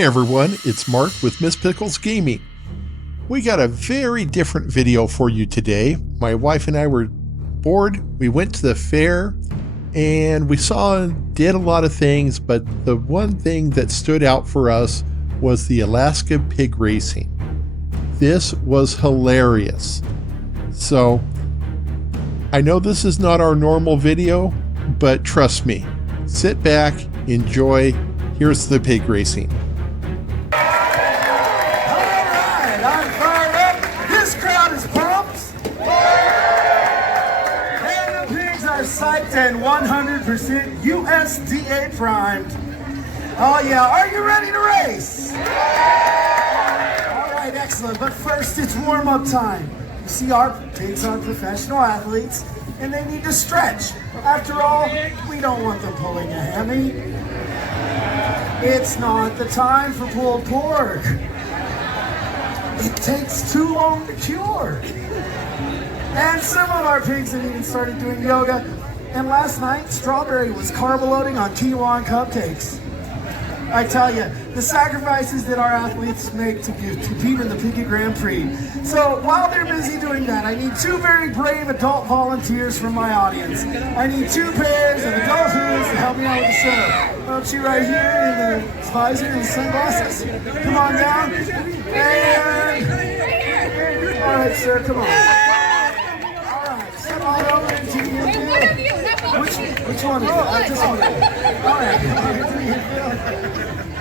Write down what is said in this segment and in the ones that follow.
Hey everyone, it's Mark with Miss Pickles Gaming. We got a very different video for you today. My wife and I were bored. We went to the fair and we saw and did a lot of things, but the one thing that stood out for us was the Alaska pig racing. This was hilarious. So I know this is not our normal video, but trust me, sit back, enjoy. Here's the pig racing. Psyched and 100% USDA primed. Oh yeah, are you ready to race? All right, excellent. But first, it's warm-up time. You see, our pigs are professional athletes, and they need to stretch. After all, we don't want them pulling a hammy. It's not the time for pulled pork. It takes too long to cure. And some of our pigs have even started doing yoga. And last night, Strawberry was carb-loading on quinoa and cupcakes. I tell you, the sacrifices that our athletes make to compete in the Piggy Grand Prix. So while they're busy doing that, I need two very brave adult volunteers from my audience. I need two pairs of adult hooves to help me out with the show. Don't you right here in the visor and sunglasses? Come on down. And... all right, sir, come on. Which one is it? Just one. All right.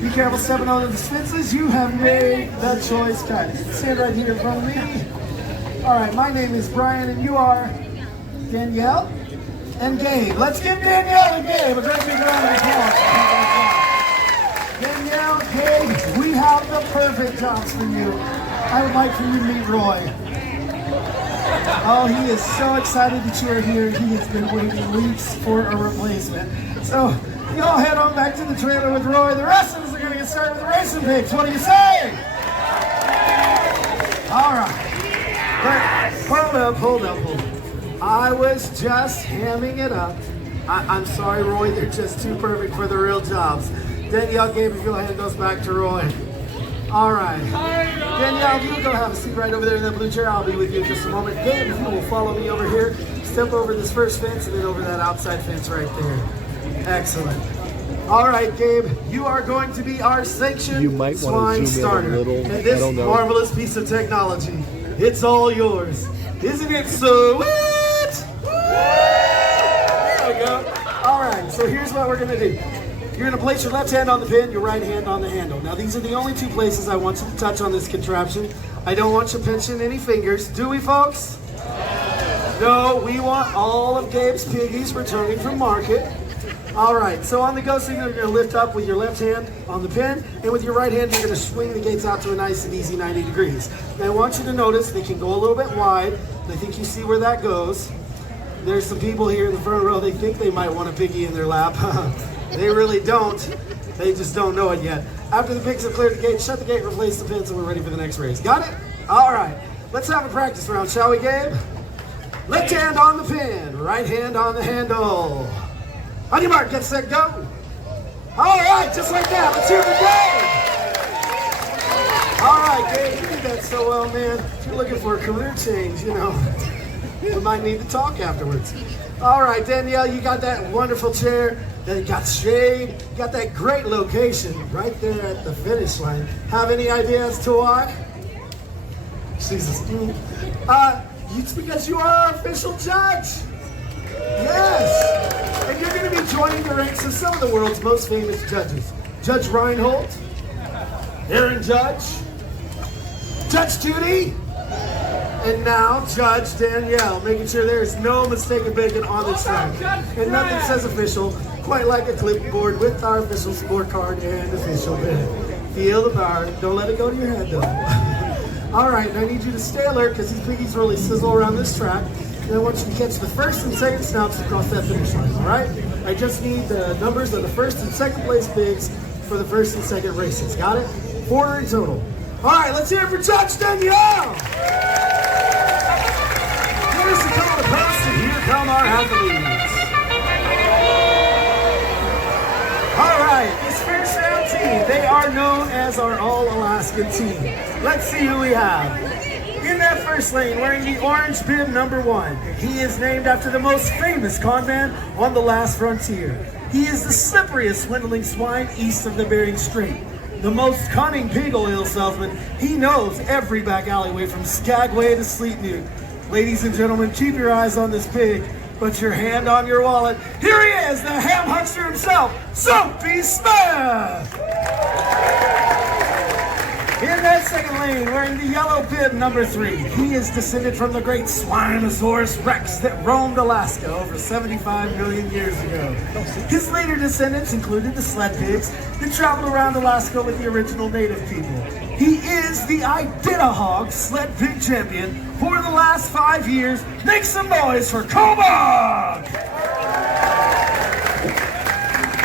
Be careful stepping on the fences. You have made that choice, guys. Stand right here in front of me. All right. My name is Brian, and you are Danielle and Gabe. Let's give Danielle and Gabe a great big round of applause. Danielle, Gabe, we have the perfect jobs for you. I would like for you to meet Roy. Oh, he is so excited that you are here. He has been waiting weeks for a replacement. So, you all head on back to the trailer with Roy. The rest of us are going to get started with the racing pigs. What do you say? All right. But hold up. I was just hamming it up. I'm sorry, Roy. They're just too perfect for the real jobs. Danielle, Gabe, if you'll hand those back to Roy. All right. Danielle, you go have a seat right over there in that blue chair. I'll be with you in just a moment. Gabe, if you will follow me over here, step over this first fence and then over that outside fence right there. Excellent. All right, Gabe, you are going to be our sanctioned swine starter. And this marvelous piece of technology, it's all yours. Isn't it sweet? There we go. All right, so here's what we're going to do. You're going to place your left hand on the pin, your right hand on the handle. Now, these are the only two places I want you to touch on this contraption. I don't want you pinching any fingers. Do we, folks? No, we want all of Gabe's piggies returning from market. All right, so on the go signal, you're going to lift up with your left hand on the pin, and with your right hand, you're going to swing the gates out to a nice and easy 90 degrees. Now, I want you to notice they can go a little bit wide. I think you see where that goes. There's some people here in the front row, they think they might want a piggy in their lap. They really don't. They just don't know it yet. After the pigs have cleared the gate, shut the gate, replace the pins, and we're ready for the next race. Got it? All right. Let's have a practice round, shall we, Gabe? Left hand on the pin, right hand on the handle. On your mark, get set, go. All right, just like that. Let's hear the Gabe. All right, Gabe, you did that so well, man. If you're looking for a career change, you know, we might need to talk afterwards. All right, Danielle, you got that wonderful chair. You got shade. You got that great location right there at the finish line. Have any ideas to why? Jesus. It's because you are our official judge. Yes. And you're going to be joining the ranks of some of the world's most famous judges. Judge Reinhold, Aaron Judge, Judge Judy, and now Judge Danielle, making sure there is no mistaken bacon on this track. And nothing says official quite like a clipboard with our official scorecard and official bid. Feel the power. Don't let it go to your head, though. All right, I need you to stay alert because these piggies really sizzle around this track. And I want you to catch the first and second snouts across that finish line, all right? I just need the numbers of the first and second place pigs for the first and second races. Got it? 4 in total. All right, let's hear it for Judge Danielle. Here's the call to pass, and here come our athletes. All right, this first round team, they are known as as our all-Alaskan team. Let's see who we have. In that first lane, wearing the orange bib number 1, he is named after the most famous conman on the last frontier. He is the slipperiest swindling swine east of the Bering Strait. The most cunning pig oil salesman, he knows every back alleyway from Skagway to Sleetnute. Ladies and gentlemen, keep your eyes on this pig, put your hand on your wallet. Here he is, the ham huckster himself, Soapy Smith! In that second lane, wearing the yellow bib number 3, he is descended from the great Spinosaurus Rex that roamed Alaska over 75 million years ago. His later descendants included the sled pigs that traveled around Alaska with the original native people. He is the Iditarod sled pig champion for the last 5 years. Make some noise for Cobalt!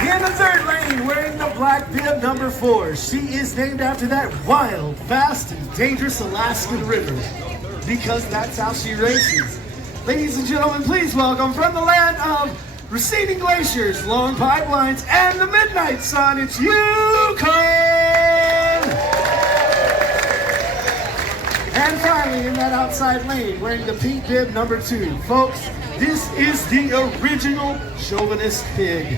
In the third lane, wearing the black bib number 4, she is named after that wild, vast, and dangerous Alaskan river, because that's how she races. Ladies and gentlemen, please welcome from the land of receding glaciers, long pipelines, and the midnight sun, it's Yukon! And finally, in that outside lane, wearing the pink bib number 2, folks, this is the original chauvinist pig.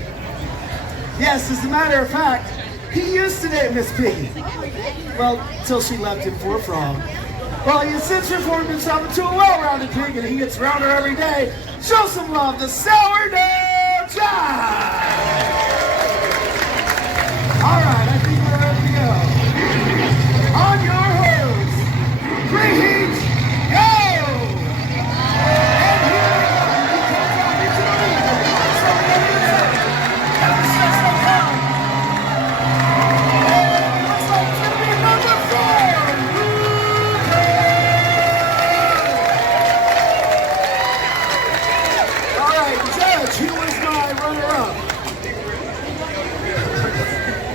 Yes, as a matter of fact, he used to name Miss Piggy. Well, till she left him for a frog. Well, he has since reformed himself into a well-rounded pig, and he gets rounder every day. Show some love to Sourdough John! All right, I think we're ready to go. On your hose, preheat, go! And here we go. He comes out into the lead. So we get it in. And the stress goes down. And it looks like it's going to be number 4. All right, Judge, who was my runner-up?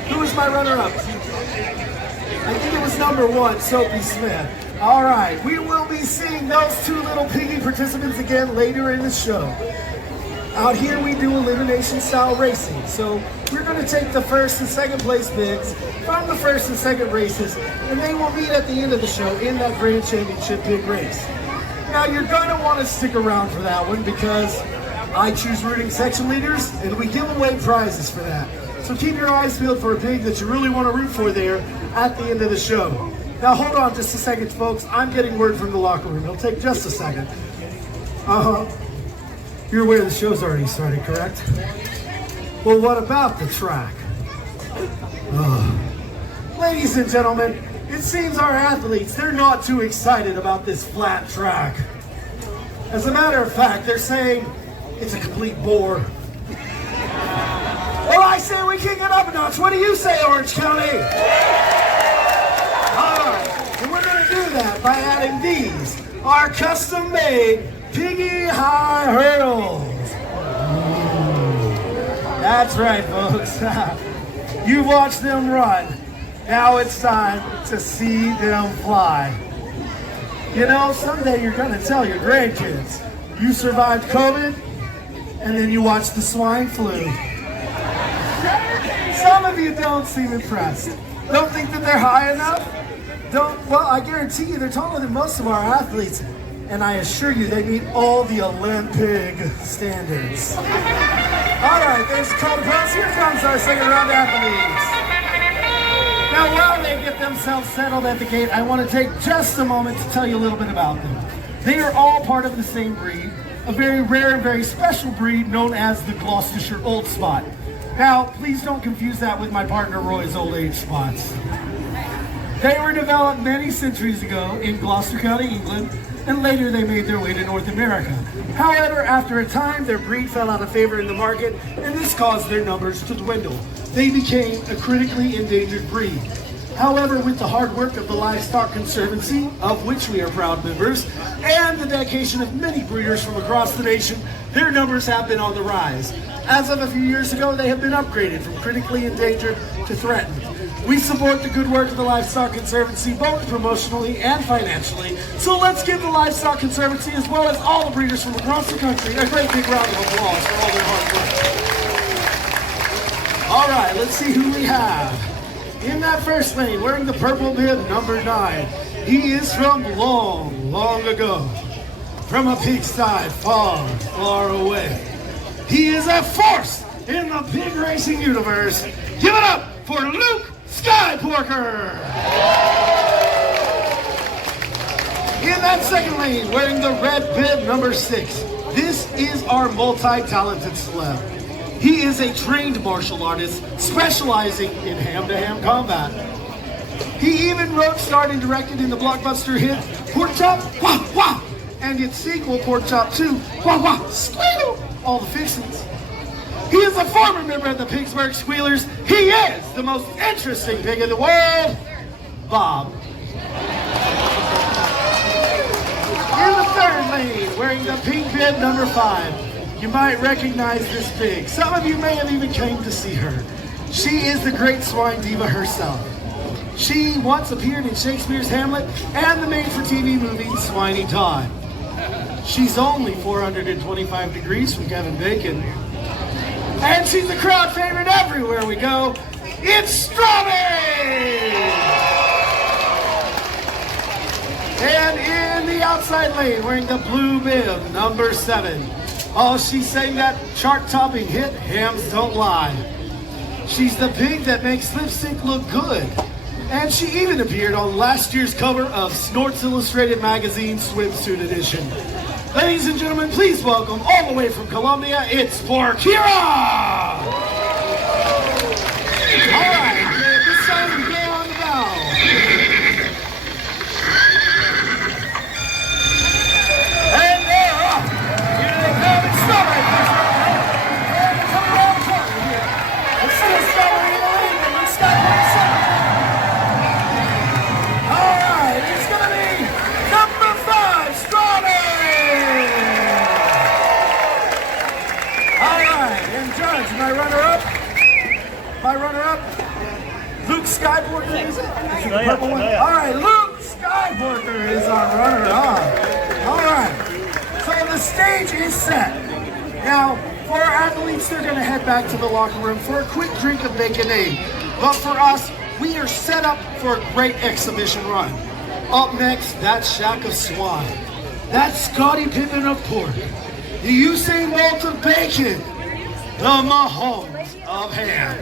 Who was my runner-up? I think it was number 1, Soapy Smith. All right, we will be seeing those 2 little piggy participants again later in the show. Out here we do elimination style racing, so we're going to take the first and second place pigs from the first and second races, and they will meet at the end of the show in that Grand Championship pig race. Now you're going to want to stick around for that one because I choose rooting section leaders and we give away prizes for that. So keep your eyes peeled for a pig that you really want to root for there at the end of the show. Now hold on just a second, folks. I'm getting word from the locker room. It'll take just a second. You're aware the show's already started, correct? Well, what about the track? Ladies and gentlemen, it seems our athletes, they're not too excited about this flat track. As a matter of fact, they're saying it's a complete bore. Well, I say we kick it up a notch. What do you say, Orange County? All right, and we're going to do that by adding these, our custom-made Piggy High Hurdles. That's right, folks. You watch them run. Now it's time to see them fly. You know, someday you're going to tell your grandkids you survived COVID and then you watched the swine flu. Some of you don't seem impressed. Don't think that they're high enough? Well, I guarantee you they're taller than most of our athletes. And I assure you they meet all the Olympic standards. All right, there's the call to press. Here comes our second round athletes. Now, while they get themselves settled at the gate, I want to take just a moment to tell you a little bit about them. They are all part of the same breed, a very rare and very special breed known as the Gloucestershire Old Spot. Now, please don't confuse that with my partner Roy's Old Age Spots. They were developed many centuries ago in Gloucester County, England, and later they made their way to North America. However, after a time, their breed fell out of favor in the market, and this caused their numbers to dwindle. They became a critically endangered breed. However, with the hard work of the Livestock Conservancy, of which we are proud members, and the dedication of many breeders from across the nation, their numbers have been on the rise. As of a few years ago, they have been upgraded from critically endangered to threatened. We support the good work of the Livestock Conservancy, both promotionally and financially. So let's give the Livestock Conservancy, as well as all the breeders from across the country, a great big round of applause for all their hard work. All right, let's see who we have. In that first lane, wearing the purple bib, number 9. He is from long, long ago. From a pigsty far, far away. He is a force in the pig racing universe. Give it up for Luke Skyporker. In that second lane, wearing the red bib, number 6. This is our multi-talented celeb. He is a trained martial artist specializing in hand-to-hand combat. He even wrote, starred, and directed in the blockbuster hit Pork Chop, Wah Wah, and its sequel, Pork Chop 2, Wah Wah, Squeal, all the fixings. He is a former member of the Pittsburgh Squealers. He is the most interesting pig in the world, Bob. In the third lane, wearing the pink bib, number 5. You might recognize this pig. Some of you may have even came to see her. She is the great swine diva herself. She once appeared in Shakespeare's Hamlet and the made-for-TV movie Swiney Todd. She's only 425 degrees from Kevin Bacon. And she's a crowd favorite everywhere we go. It's Strawberry! And in the outside lane, wearing the blue bib, number 7. Oh, she sang that chart-topping hit, Hams Don't Lie. She's the pig that makes lipstick look good. And she even appeared on last year's cover of Snort's Illustrated Magazine Swimsuit Edition. Ladies and gentlemen, please welcome, all the way from Colombia, it's Porkira! All right, this time we go on the bow. And they're off. Here they come, it's Strawberry. And they're coming around the corner here. Let's see a Strawberry in the lead, and let's start with the second. All right, it's going to be number 5, Strawberry. All right, and Judge, my runner-up, Luke Skyporker, is it? Is it the purple one? All right, Luke Skyporker is our runner-up. All right, so the stage is set. Now, for our athletes, they're going to head back to the locker room for a quick drink of Baconade. But for us, we are set up for a great exhibition run. Up next, that shack of swine. That Scottie Pippen of pork. The Usain Bolt of bacon. The Mahomes of ham.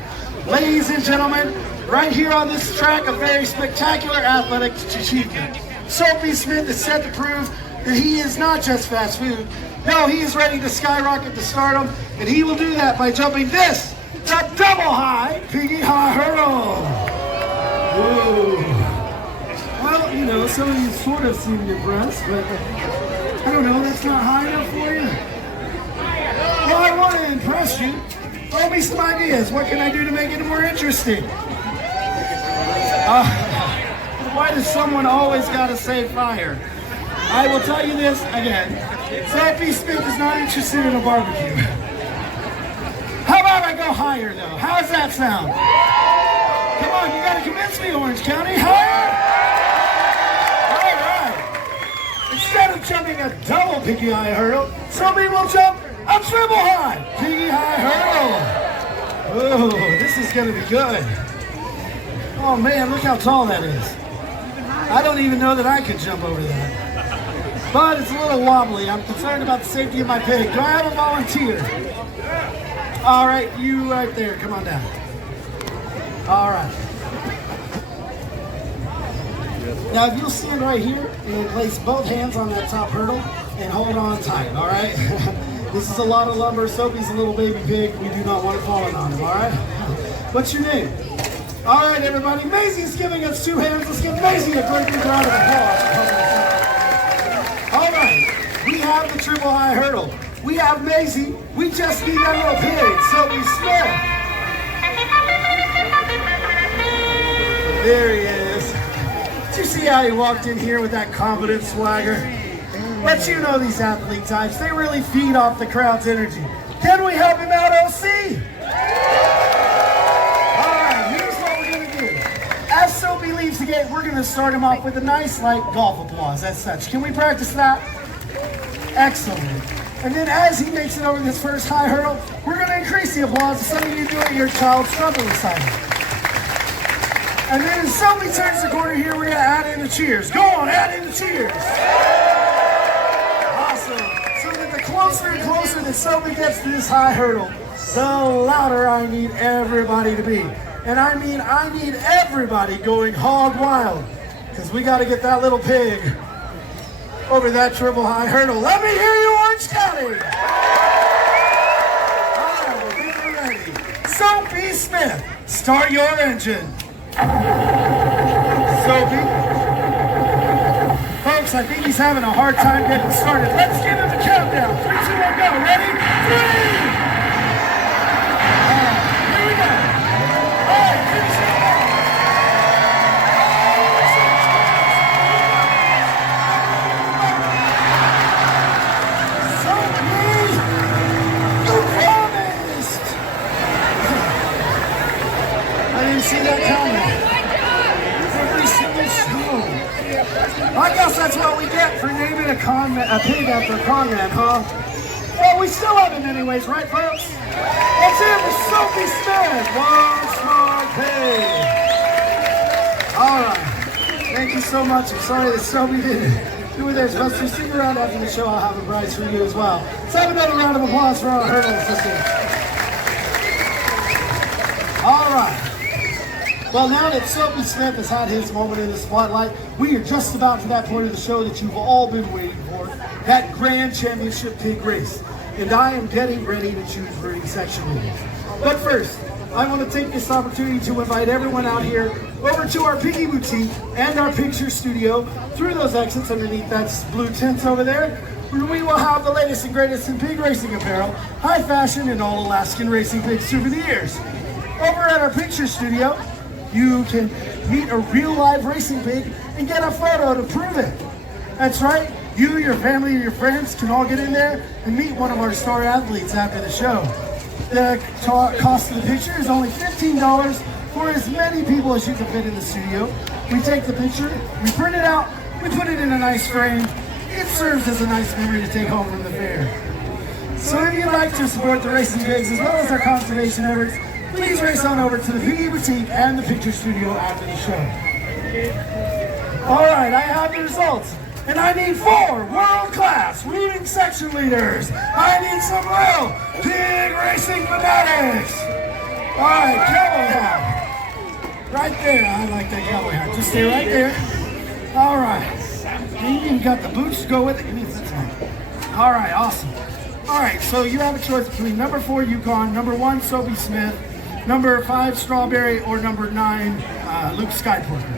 Ladies and gentlemen, right here on this track, a very spectacular athletic achievement. Soapy Smith is set to prove that he is not just fast food. No, he is ready to skyrocket to stardom, and he will do that by jumping this, the double high piggy high hurdle. Ooh. Well, you know, some of you sort of seem impressed, but I don't know, that's not high enough for you? Well, I want to impress you. Throw me some ideas. What can I do to make it more interesting? Why does someone always gotta say fire? I will tell you this again. Soapy Smith is not interested in a barbecue. How about I go higher, though? How's that sound? Come on, you gotta convince me, Orange County. Higher! All right. Instead of jumping a double piggy high hurdle, somebody will jump a triple high piggy high hurdle. Oh, this is gonna be good. Oh man, look how tall that is. I don't even know that I could jump over that. But it's a little wobbly. I'm concerned about the safety of my pig. Do I have a volunteer? All right, you right there. Come on down. All right. Now, if you'll stand right here and place both hands on that top hurdle and hold on tight, all right? This is a lot of lumber. Soapy's a little baby pig. We do not want it falling on him, all right? What's your name? All right, everybody. Maisie's giving us 2 hands. Let's give Maisie a great big round of applause. All right. We have the triple high hurdle. We have Maisie. We just need that little pig, Soapy Smith. There he is. Did you see how he walked in here with that confident swagger? But you know these athlete types, they really feed off the crowd's energy. Can we help him out, OC? Alright, here's what we're going to do. As Soapy leaves the gate, we're going to start him off with a nice light golf applause as such. Can we practice that? Excellent. And then as he makes it over this first high hurdle, we're going to increase the applause as some of you do at your child's struggle recital. And then as somebody turns the corner here, we're gonna add in the cheers. Go on, add in the cheers. Awesome. So that the closer and closer that somebody gets to this high hurdle, the louder I need everybody to be. And I mean, I need everybody going hog wild, because we gotta get that little pig over that triple high hurdle. Let me hear you, Orange County. All right, I think we're ready. Soapy Smith, start your engine. Soapy. Folks, I think he's having a hard time getting started. Let's give him the countdown. 3, 2, 1, go. Ready? 3! Here we go. All right, finish it off. Soapy, you promised. I didn't see that coming. Every single show. I guess that's what we get for naming a pig after a con man, huh? Well, we still have him anyways, right, folks? Let's hear for Soapy Smith. One small pig. All right. Thank you so much. I'm sorry that Soapy didn't do it as best. So stick around after the show. I'll have a prize for you as well. Let's have another round of applause for our hurdle assistant. All right. Well, now that Soapy Smith has had his moment in the spotlight, we are just about to that point of the show that you've all been waiting for, that Grand Championship Pig Race. And I am getting ready to choose breeding section leaders. But first, I want to take this opportunity to invite everyone out here over to our Piggy Boutique and our picture studio through those exits underneath that blue tent over there, where we will have the latest and greatest in pig racing apparel, high fashion, and all Alaskan racing pig souvenirs. Over at our picture studio, you can meet a real live racing pig and get a photo to prove it. That's right, you, your family, or your friends can all get in there and meet one of our star athletes after the show. The cost of the picture is only $15 for as many people as you can fit in the studio. We take the picture, we print it out, we put it in a nice frame. It serves as a nice memory to take home from the fair. So if you'd like to support the racing pigs as well as our conservation efforts, please race on over to the Piggy Boutique and the picture studio after the show. All right, I have the results. And I need 4 world-class rooting section leaders. I need some real pig racing fanatics. All right, cowboy hat. Right there. I like that cowboy hat. Just stay right there. All right. And you even got the boots to go with it. Give me this one. All right, awesome. All right, so you have a choice between number 4, Yukon, number 1, Soapy Smith, number 5, Strawberry, or number 9, Luke Skyporter.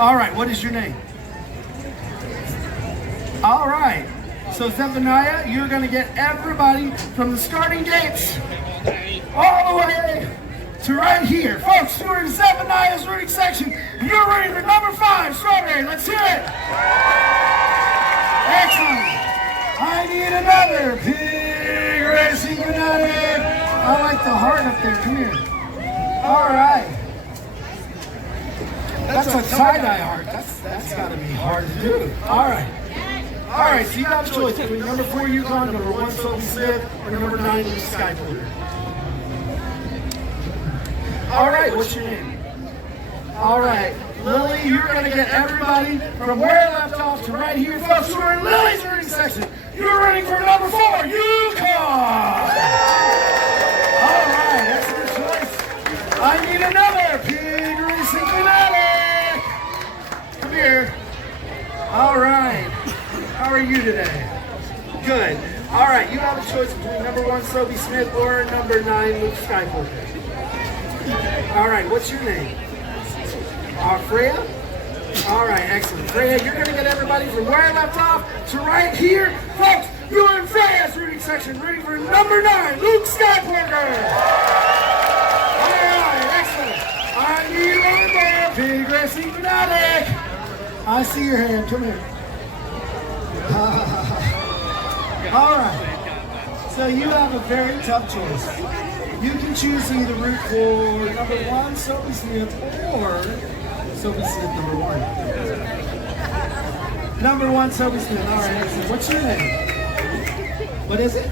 All right, what is your name? All right, so Zephaniah, you're going to get everybody from the starting gates all the way to right here. Folks, you're in Zephaniah's rooting section. You're ready for number 5, Strawberry. Let's hear it. Excellent. I need another pig racing fanatic. I like the heart up there. Come here. All right. That's a tie-dye heart. That's got to be hard to do. All right. All right, so you have a choice between number 4, Yukon, number 1, Soapy Smith, or number 9, Skyporter. All right, what's your name? All right, Lily, you're going to get everybody from where I left off to right here. Folks, you're in Lily's rooting section. You're running for number 4, Yukon. All right, that's a good choice. I need another pig racing fanatic. Come here. All right. How are you today? Good. All right, you have a choice between number 1, Soapy Smith, or number 9, Luke Skyporter. All right, what's your name? Freya? All right, excellent. Freya, you're going to get everybody from where I left off to right here. Folks, you're in Freya's rooting section, rooting for number 9, Luke Skyporter. All right, excellent. I need one more pig racing fanatic. I see your hand. Come here. All right, so you have a very tough choice. You can choose either root for number 1, Soapy Smith, or Soapy Smith number 1. Number 1, Soapy Smith. All right, excellent. What's your name? What is it?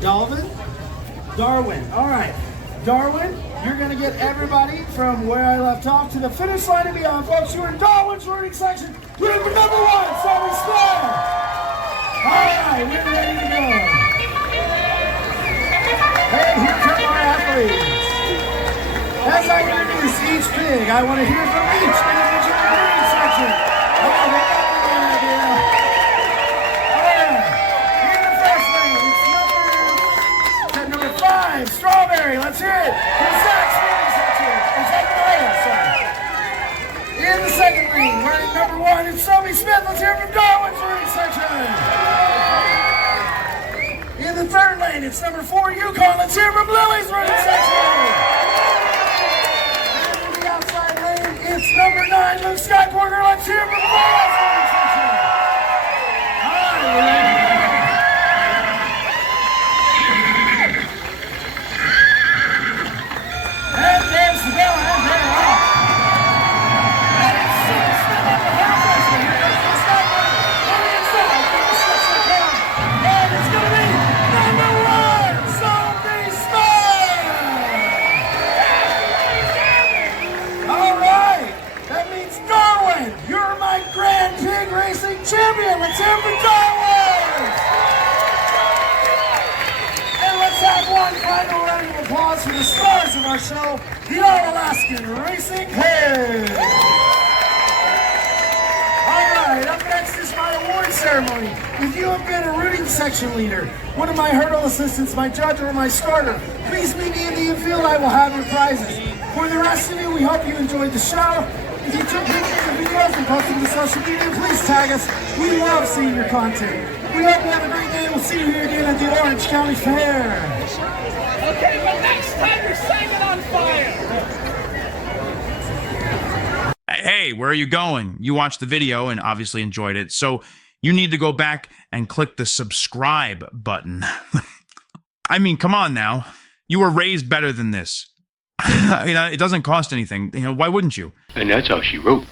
Darwin? All right. Darwin, you're going to get everybody from where I left off to the finish line and beyond. Folks, you're in Darwin's running section. You're in the number one, Sammy Smith. All right, we're ready to go. And here come our athletes. As I introduce each pig, I want to hear from each individual breeding section. Oh, they got the right idea. All right, in the first lane, it's number 5, Strawberry. Let's hear it. For Zach's breeding section. Is that right? Sorry. In the second lane, wearing number 1, it's Sammy Smith. Let's hear it from Darwin's breeding section. In the third lane, it's number 4, Yukon. Let's hear it from Lily's running section. And in the outside lane, it's number 9, Luke Skyporter. Let's hear it from Lily's running section. All right. And there's the bell, and they're off. And it's Sammy Smith on the halfway. So here comes the Skyporter on the inside. The stretch will come. And it's going to be number 1, Sammy Smith! All right, that means Darwin, you're my Grand Pig Racing Champion. Let's hear it for Darwin! And let's have one final round of applause for the stars of our show, the All-Alaskan Racing Pigs! Alright, up next is my award ceremony. If you have been a rooting section leader, one of my hurdle assistants, my judge, or my starter, please meet me in the infield. I will have your prizes. For the rest of you, we hope you enjoyed the show. If you took pictures and videos and posted them to social media, please tag us. We love seeing your content. We hope you have a great day. We'll see you here again at the Orange County Fair. Okay, but next time you're singing on fire. Hey, where are you going? You watched the video and obviously enjoyed it, so you need to go back and click the subscribe button. I mean, come on now. You were raised better than this. It doesn't cost anything. Why wouldn't you? And that's how she wrote.